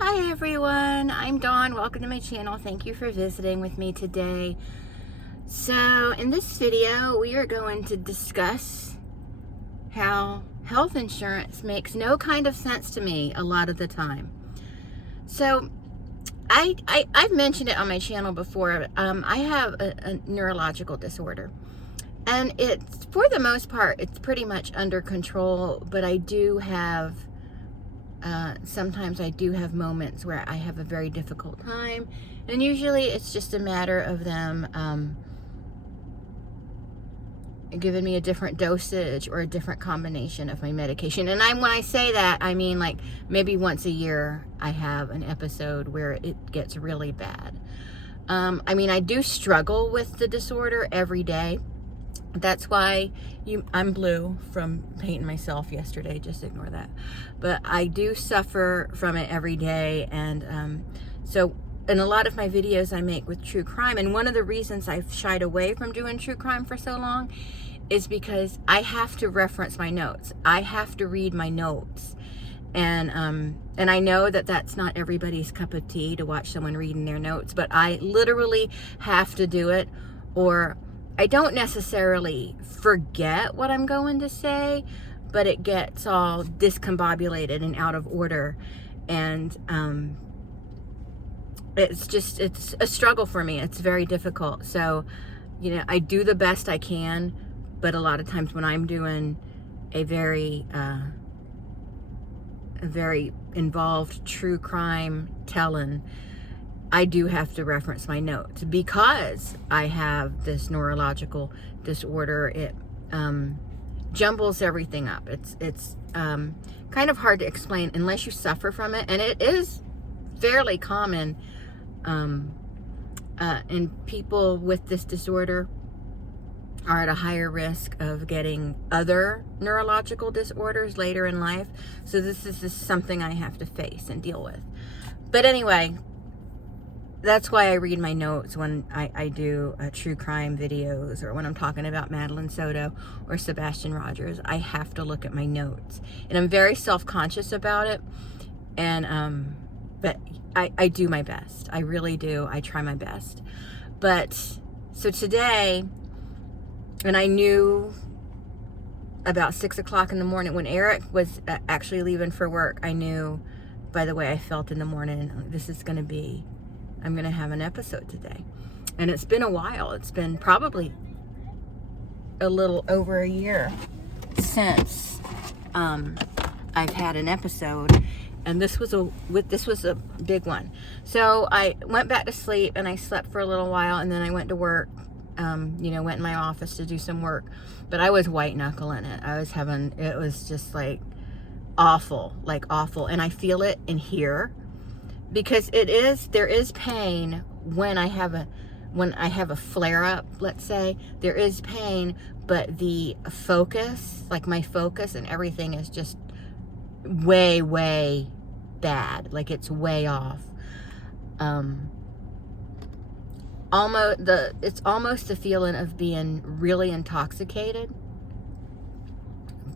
Hi everyone, I'm Dawn. Welcome to my channel. Thank you for visiting with me today. So in this video, we are going to discuss how health insurance makes no kind of sense to me a lot of the time. So I've mentioned it on my channel before. I have a neurological disorder. And it's, for the most part, it's pretty much under control, but I do have sometimes I do have moments where I have a very difficult time, and usually it's just a matter of them giving me a different dosage or a different combination of my medication. And when I say that, I mean like maybe once a year I have an episode where it gets really bad. I mean, I do struggle with the disorder every day. That's why I'm blue from painting myself yesterday. Just ignore that. But I do suffer from it every day. And so in a lot of my videos I make with true crime, and one of the reasons I've shied away from doing true crime for so long is because I have to reference my notes. I have to read my notes. And I know that that's not everybody's cup of tea to watch someone reading their notes, but I literally have to do it, or I don't necessarily forget what I'm going to say, but it gets all discombobulated and out of order. And it's a struggle for me. It's very difficult. So, you know, I do the best I can, but a lot of times when I'm doing a very involved true crime telling, I do have to reference my notes because I have this neurological disorder. It jumbles everything up. It's kind of hard to explain unless you suffer from it, and it is fairly common. And people with this disorder are at a higher risk of getting other neurological disorders later in life. So this is just something I have to face and deal with. But anyway, that's why I read my notes when I do true crime videos, or when I'm talking about Madeline Soto or Sebastian Rogers. I have to look at my notes, and I'm very self-conscious about it. And but I do my best. I really do. I try my best. But so today, and I knew about 6 o'clock in the morning when Eric was actually leaving for work, I knew by the way I felt in the morning, I'm going to have an episode today. And it's been a while. It's been probably a little over a year since I've had an episode. And this was a big one. So I went back to sleep and I slept for a little while, and then I went to work, went in my office to do some work. But I was white knuckling it. It was just like awful. And I feel it in here. Because there is pain when I have a flare up, let's say. There is pain, but the focus, like my focus and everything, is just way, way bad. Like it's way off. It's almost the feeling of being really intoxicated.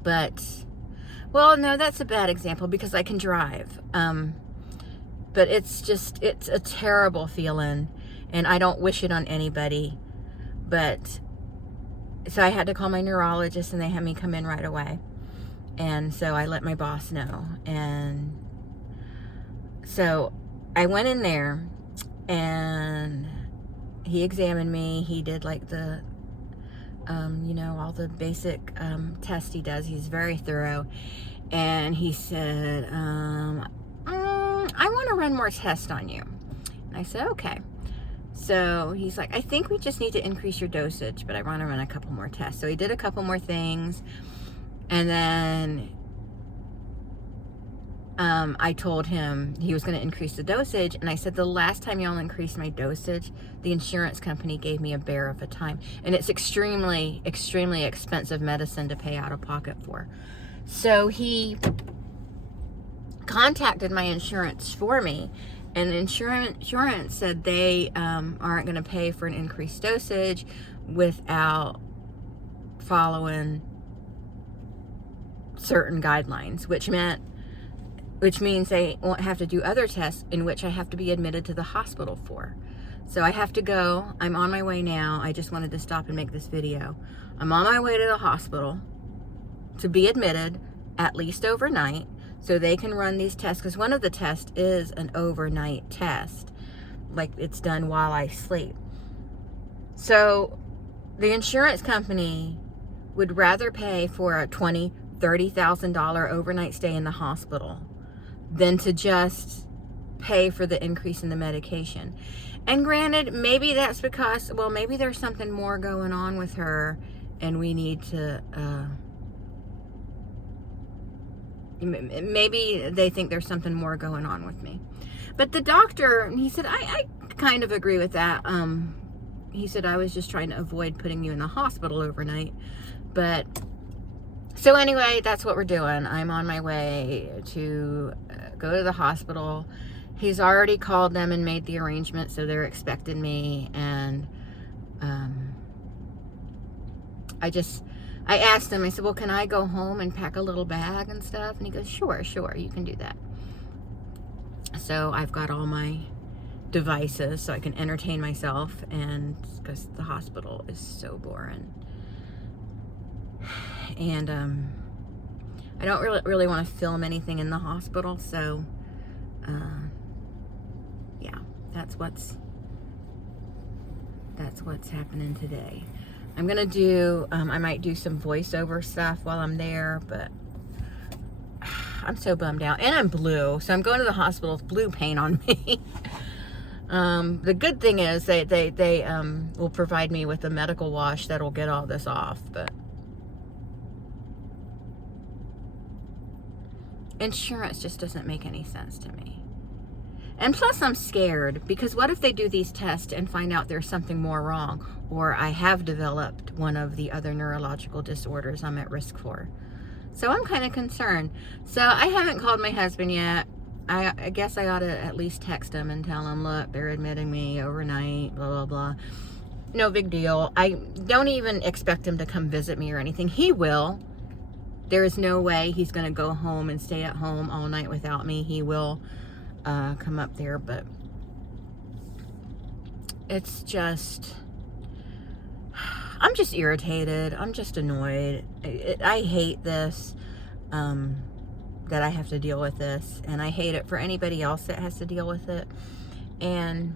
But, well, no, that's a bad example because I can drive. But it's a terrible feeling, and I don't wish it on anybody. But so I had to call my neurologist, and they had me come in right away. And so I let my boss know. And so I went in there, and he examined me. He did like the all the basic tests he does. He's very thorough. And he said, I want to run more tests on you. And I said, okay. So he's like, I think we just need to increase your dosage, but I want to run a couple more tests. So he did a couple more things. And then I told him he was going to increase the dosage. And I said, the last time y'all increased my dosage, the insurance company gave me a bear of a time. And it's extremely, extremely expensive medicine to pay out of pocket for. So he contacted my insurance for me, and insurance said they aren't going to pay for an increased dosage without following certain guidelines, which meant which means they won't have to do other tests in which I have to be admitted to the hospital for. So I have to go. I'm on my way now. I just wanted to stop and make this video. I'm on my way to the hospital to be admitted, at least overnight, so they can run these tests, because one of the tests is an overnight test, like it's done while I sleep. So the insurance company would rather pay for a $20,000, $30,000 overnight stay in the hospital than to just pay for the increase in the medication. And granted, maybe that's because, well, maybe there's something more going on with her, and we need to, maybe they think there's something more going on with me. But the doctor, he said, I kind of agree with that. He said, I was just trying to avoid putting you in the hospital overnight. But, so anyway, that's what we're doing. I'm on my way to go to the hospital. He's already called them and made the arrangement, so they're expecting me. And I asked him, I said, well, can I go home and pack a little bag and stuff? And he goes, sure, you can do that. So I've got all my devices so I can entertain myself, and because the hospital is so boring. And I don't really want to film anything in the hospital, so yeah, that's what's happening today. I'm gonna do I might do some voiceover stuff while I'm there, but I'm so bummed out, and I'm blue, so I'm going to the hospital with blue paint on me. The good thing is they will provide me with a medical wash that'll get all this off, but insurance just doesn't make any sense to me. And plus I'm scared, because what if they do these tests and find out there's something more wrong, or I have developed one of the other neurological disorders I'm at risk for. So I'm kind of concerned. So I haven't called my husband yet. I guess I ought to at least text him and tell him, look, they're admitting me overnight, blah, blah, blah. No big deal. I don't even expect him to come visit me or anything. He will. There is no way he's going to go home and stay at home all night without me. He will come up there, but it's just, I'm just irritated. I'm just annoyed. I hate this, that I have to deal with this, and I hate it for anybody else that has to deal with it. And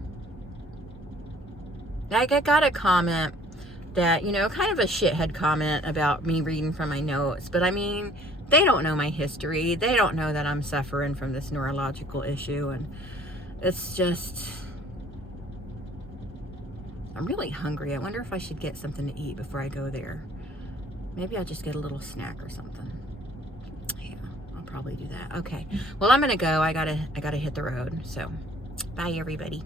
I got a comment that, you know, kind of a shithead comment about me reading from my notes, but I mean, they don't know my history. They don't know that I'm suffering from this neurological issue, and it's just, I'm really hungry. I wonder if I should get something to eat before I go there. Maybe I'll just get a little snack or something. Yeah, I'll probably do that. Okay, well, I'm gonna go. I gotta hit the road. So, bye everybody.